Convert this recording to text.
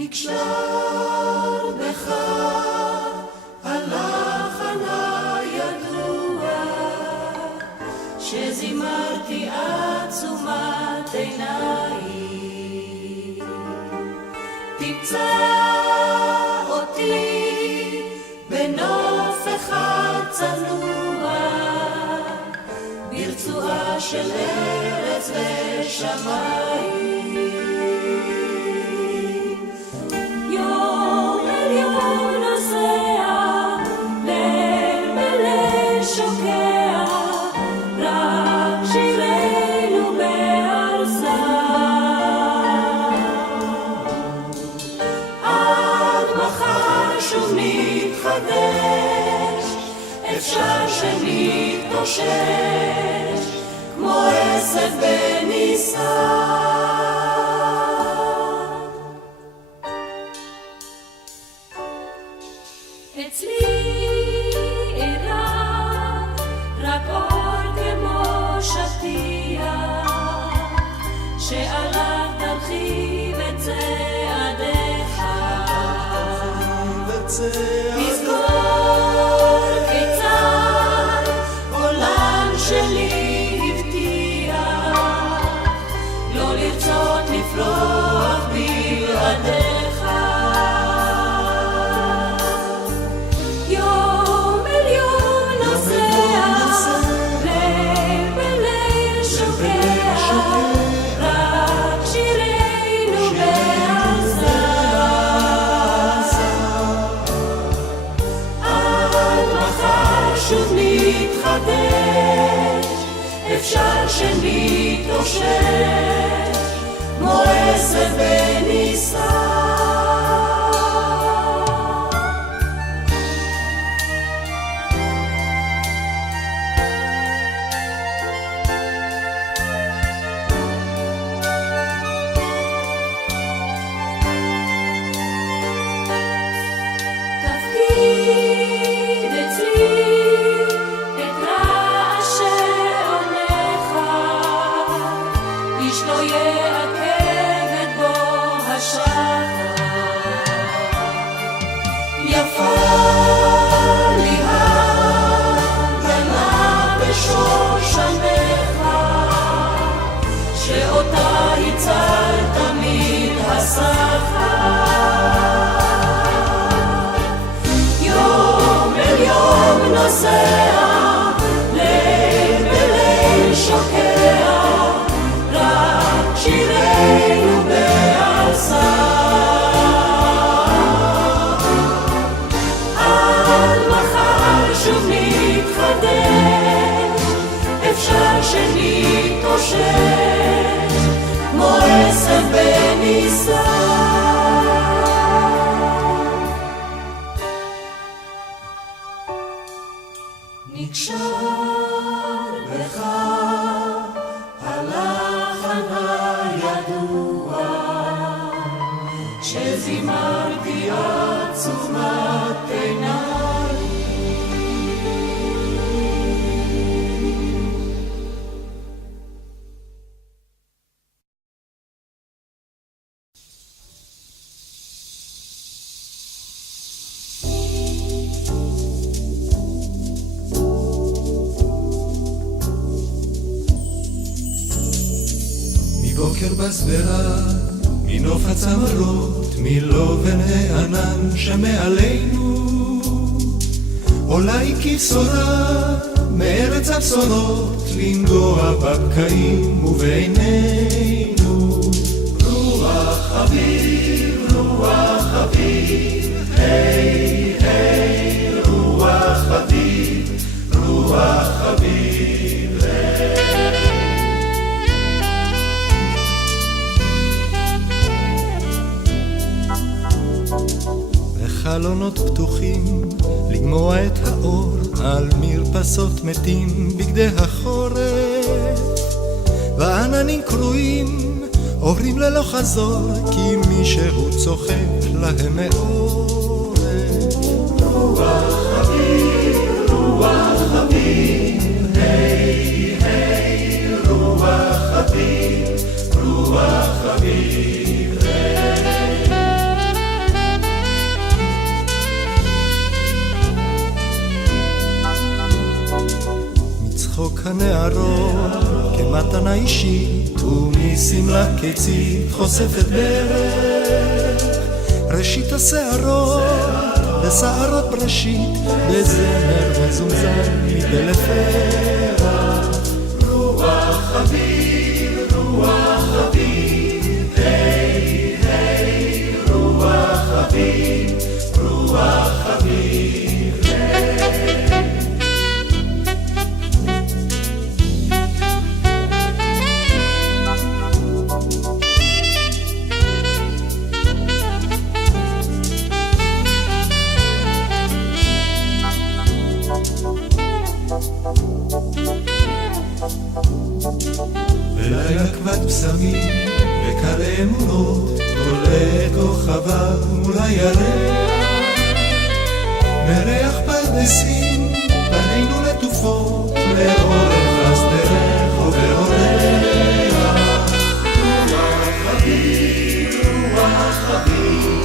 נקשר בך הלחן הידוע שזימרתי עצומת עיניי. תמצא אותי בנוף אחד צנוע ברצועה של ארץ ושמיים. אפשר שנתאושש כמו עשב בניסן. אצלי ערה רק אור כמו שטיח שעליו תרחיב את צעדיך. שלי הבטיח לא לרצות לפרוח בלעדיך. יום אל יום נוסע ליל בליל שוקע רק שירינו בעזה. עד מחר שוב נתחדש אפשר שנתאושש כמו עשב בניסן. תפקיד אצלי את רעש שעונך איש לא יעכב את בוא השחר. יפה לי הגנה בשושנך שאותה יצל תמיד השכר. יום אל יום נוסע ליל בליל שוקע רק שירינו בעזה. עד מחר שוב נתחדש אפשר שנתאושש כמו עשב בניסן. נקשר בך הלחן הידוע שזימרתי עצומת עיניי. בוקר בסדרה, מנוף הצמרות, מלובן הענן שמעלינו, עולה היא כבשורה מארץ הבשורות, לנגוע בבקעים ובינינו. רוח אביב, רוח אביב, היי היי, רוח אביב, רוח אביב, היי. חלונות פתוחים לגמוע את האור על מרפסות מתים בגדי החורף, ועננים קרועים עוברים ללא חזור כי מישהו צוחק להם מעורף. רוח אביב, רוח אביב, היי היי, רוח אביב, רוח אביב, היי. הנערות כמתנה אישית ומשמלה קיצית חושפת ברך ראשית השערות בשערות בראשית בזמר מזומזם מדלת פרח רוח אוויר רוח אוויר היי היי רוח אוויר רוח אוויר ולילה כבד פסמים וקר אמונות עולה כוכבה מול הירח מריח פרדסים פנינו לטופות לאורך השדרך ובאורח רוח אוויר רוח אוויר